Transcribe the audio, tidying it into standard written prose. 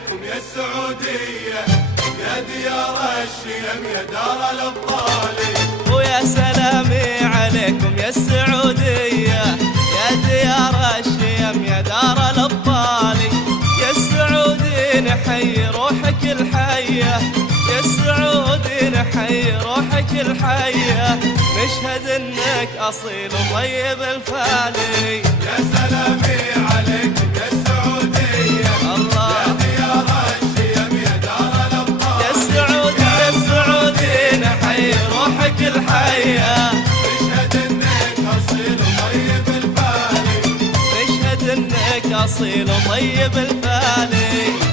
عليكم يا السعودية، يا ديار الشيم يا دار الأبطال. ويا سلامي عليكم يا السعودية، يا ديار الشيم يا دار الأبطال. يا السعودي نحيي روحك الحية، يا السعودي نحيي روحك الحية، نشهد انك اصيل وطيب الفالي. يا سلامي عليكم يا السعودية، الله يا ديار الشيم يا دار الأبطال. يا السعودي يا السعودي نحيي روحك الحية، نشهد انك اصيل وطيب الفالي، نشهد انك اصيل وطيب الفالي.